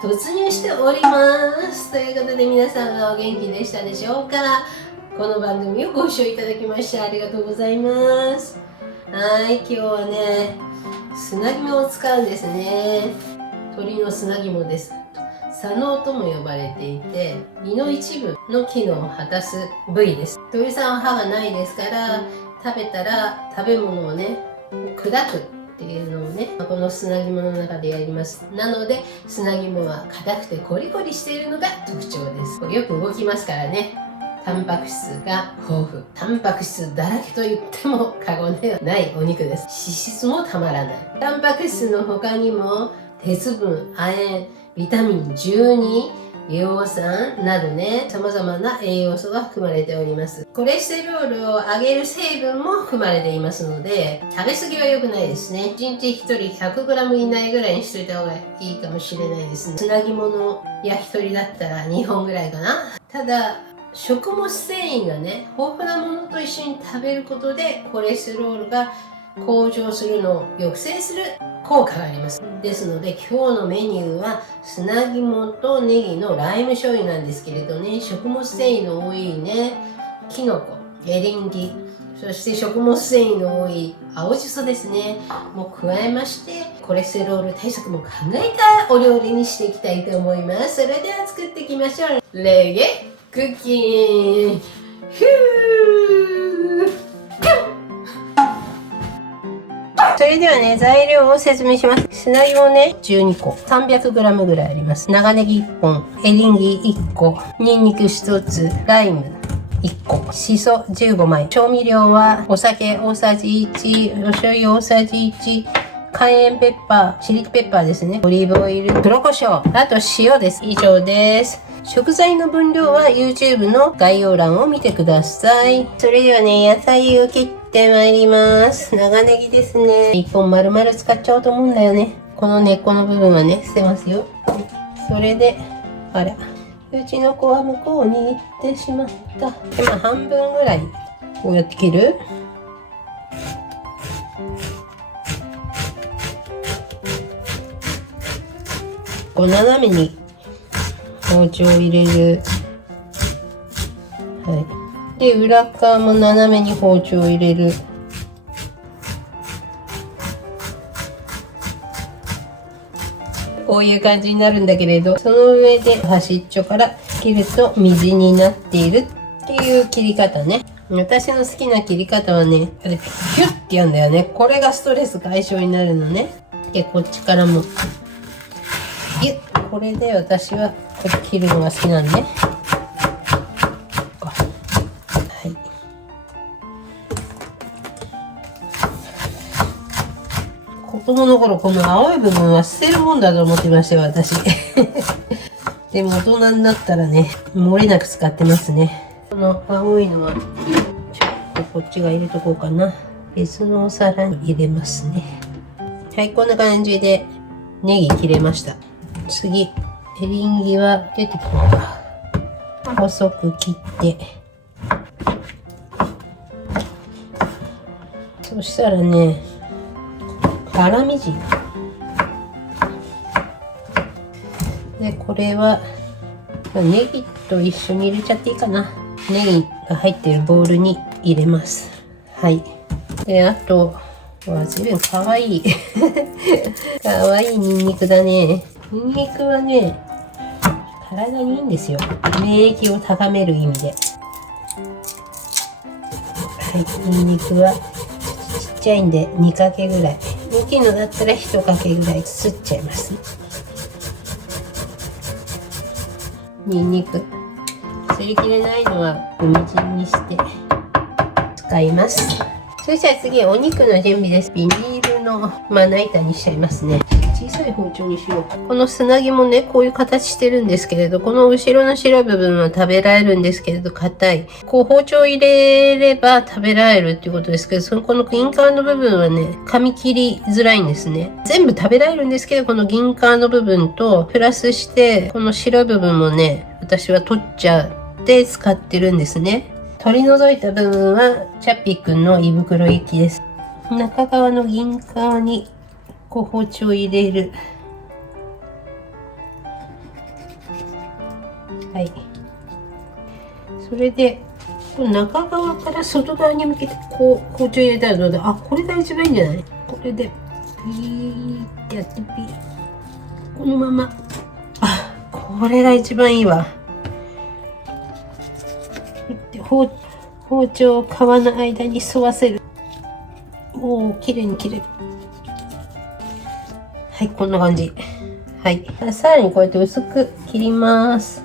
突入しております。ということで皆さんはお元気でしたでしょうか。この番組をご視聴いただきましてありがとうございます。はい、今日はね、砂肝を使うんですね。鶏の砂肝です。砂脳とも呼ばれていて、胃の一部の機能を果たす部位です。鳥さんは歯がないですから、食べたら食べ物をね、砕くっていうのをね、この砂肝の中でやります。なので砂肝は硬くてコリコリしているのが特徴です。よく動きますからね。タンパク質が豊富、タンパク質だらけと言っても過言ではないお肉です。脂質もたまらない。タンパク質の他にも鉄分、亜鉛、ビタミン12、葉酸などね、様々な栄養素が含まれております。コレステロールを上げる成分も含まれていますので、食べ過ぎは良くないですね。1日1人 100g 以内ぐらいにしといた方がいいかもしれないですね。砂肝の焼き鳥だったら2本ぐらいかな。ただ、食物繊維がね、豊富なものと一緒に食べることでコレステロールが向上するのを抑制する効果があります。ですので今日のメニューは砂肝とネギのライム醤油なんですけれどね、食物繊維の多いね、キノコ、エリンギ、そして食物繊維の多い青じそですね、もう加えましてコレステロール対策も考えたお料理にしていきたいと思います。それでは作っていきましょう。レゲクッキングヒュー。それではね、材料を説明します。砂肝ね、12個、300g ぐらいあります。長ネギ1本、エリンギ1個、ニンニク1つ、ライム1個、シソ15枚。調味料はお酒大さじ1、お醤油大さじ1、カイエンペッパー、チリペッパーですね。オリーブオイル、黒胡椒、あと塩です。以上です。食材の分量は YouTube の概要欄を見てください。それではね、野菜を切ってまいります。長ネギですね。1本丸々使っちゃおうと思うんだよね。この根っこの部分はね、捨てますよ。それで、あら、うちの子は向こうに行ってしまった。今半分ぐらい、こうやって切る。こう斜めに包丁を入れる。はい。で、裏側も斜めに包丁を入れる。こういう感じになるんだけれど、その上で端っちょから切るとみじんになっているっていう切り方ね。私の好きな切り方はね、ヒュッてやんだよね。これがストレス解消になるのね。で、こっちからもギュッ。これで私はこれ切るのが好きなんで、はい。子供の頃この青い部分は捨てるもんだと思ってましたよ、私。でも大人になったらね、漏れなく使ってますね。この青いのはちょっとこっちが入れとこうかな。別のお皿に入れますね。はい、こんな感じでネギ切れました。次、エリンギは出てきた。細く切って。そしたらね、粗みじん。で、これは、ネギと一緒に入れちゃっていいかな。ネギが入っているボウルに入れます。はい。で、あと、随分かわいい。かわいいニンニクだね。ニンニクはね、体にいいんですよ。免疫を高める意味で。はい、ニンニクはちっちゃいんで2かけぐらい。大きいのだったら1かけぐらいすっちゃいます。ニンニク。すり切れないのはみじんにして使います。そしたら次、お肉の準備です。ビニールのまな板にしちゃいますね。小さい包丁にしよう。この砂肝ね、こういう形してるんですけれど、この後ろの白い部分は食べられるんですけれど、硬い。こう包丁入れれば食べられるっていうことですけど、この銀皮の部分はね、噛み切りづらいんですね。全部食べられるんですけど、この銀皮の部分と、プラスして、この白い部分もね、私は取っちゃって使ってるんですね。取り除いた部分は、チャッピーくんの胃袋行きです。中側の銀皮に、こう包丁を入れる。はい。それで中側から外側に向けてこう包丁入れたらどうだ。あ、これが一番いいんじゃない。これでピーってやってピー、このまま。あ、これが一番いいわ。包丁を皮の間に沿わせる。おお、綺麗に切れる。はい、こんな感じ。はい、さらにこうやって薄く切ります。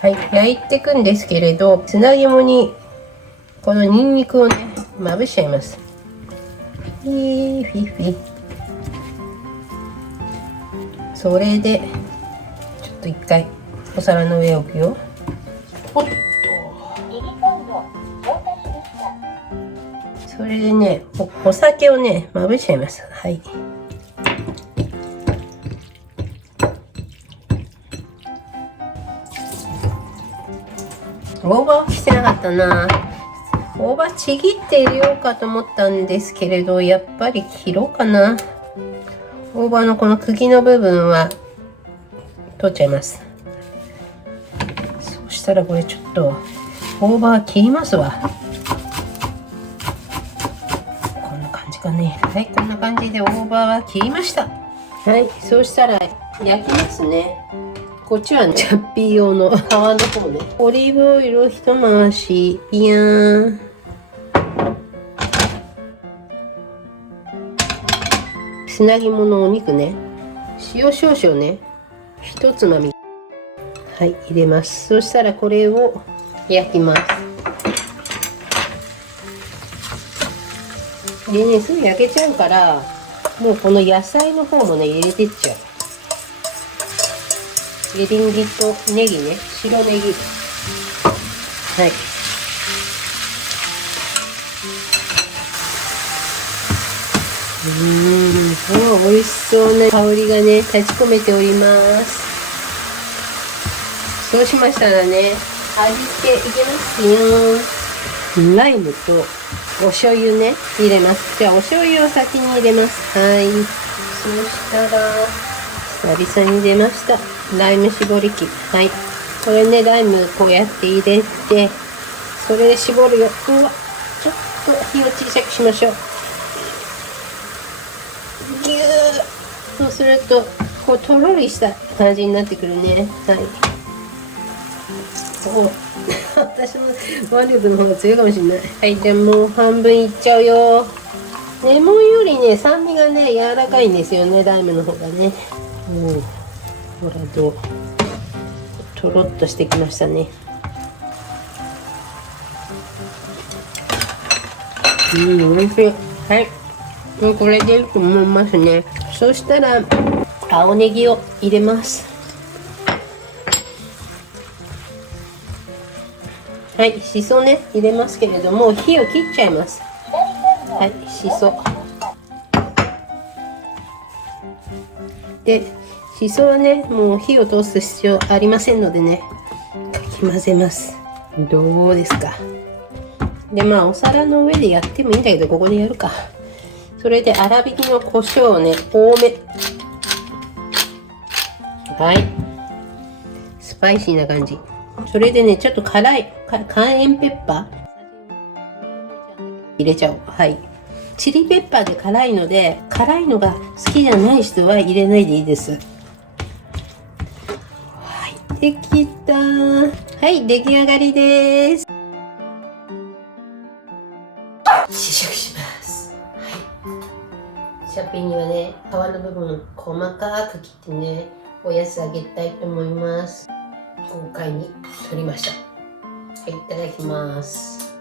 はい、焼いていくんですけれど、砂肝にこのニンニクをねまぶしちゃいます。フィフィ、それでちょっと一回お皿の上を置くよ。おっと、それでね、お酒をねまぶしちゃいます。はい。大葉を切ってなかったな。大葉ちぎって入れようかと思ったんですけれど、やっぱり切ろうかな。大葉のこの茎の部分は取っちゃいます。そしたらこれちょっと大葉切りますわ。こんな感じかね。はい、こんな感じで大葉は切りました。はい、そうしたら焼きますね。こっちはチャッピー用の皮の方ね。オリーブオイルを一回し、ピヤーン。砂肝のお肉ね。塩少々ね。一つまみ。はい、入れます。そしたらこれを焼きます。でね、すぐ焼けちゃうから、もうこの野菜の方もね、入れてっちゃう。エリンギとネギね、白ネギ。はい。美味しそうな香りがね、立ち込めております。そうしましたらね、味付けいきますよ。ライムとお醤油ね、入れます。じゃあお醤油を先に入れます。はい。そうしたら、久々に出ました。ライム絞り器。はい。これね、ライムこうやって入れて、それで絞るよ。うわ、ちょっと火を小さくしましょう。ぎゅー。そうすると、こうとろりした感じになってくるね。はい。私の腕力の方が強いかもしれない。はい、じゃあもう半分いっちゃうよ。レモンよりね、酸味がね、柔らかいんですよね、ライムの方がね。ほらどう。とろっとしてきましたね。美味しい。はい。もうこれでいいと思いますね。そしたら、青ネギを入れます。はい、しそね、入れますけれども、火を切っちゃいます。はい、しそ。で、しそはね、もう火を通す必要ありませんのでね、かき混ぜます。どうですか。で、まあ、お皿の上でやってもいいんだけど、ここでやるか。それで、粗挽きの胡椒をね、多め。はい。スパイシーな感じ。それでね、ちょっと辛い、カイエンペッパー入れちゃおう。はい。チリペッパーで辛いので、辛いのが好きじゃない人は入れないでいいです。はい、できた。はい、出来上がりです。試食します。はい。シャピーにはね、皮の部分細かく切ってね、おやつあげたいと思います。豪快に取りました。はい、いただきます。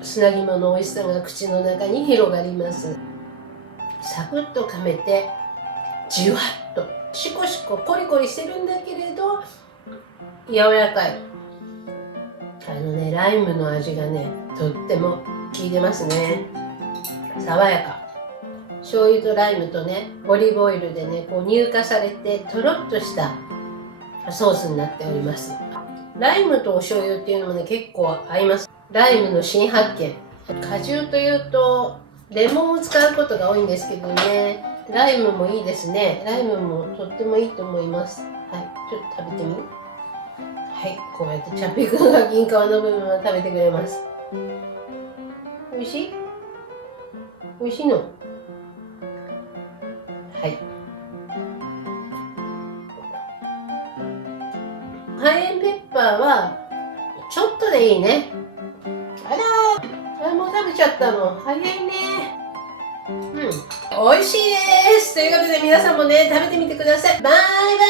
砂肝の美味しさが口の中に広がります。サクッと噛めて、じゅわっとシコシココリコリしてるんだけれど柔らかい。ライムの味がね、とっても効いてますね。爽やか。醤油とライムとね、オリーブオイルでね、こう乳化されてとろっとしたソースになっております。ライムとお醤油っていうのもね、結構合います。ライムの新発見。果汁というとレモンを使うことが多いんですけどね、ライムもいいですね。ライムもとってもいいと思います。はい、ちょっと食べてみ。はい、こうやってチャッピくんが銀皮の部分を食べてくれます。美味しい？美味しいの？はい。カイエンペッパーはちょっとでいいね。あらー、もう食べちゃったの。早いね。うん。美味しいです。ということで皆さんもね、食べてみてください。バイバイ。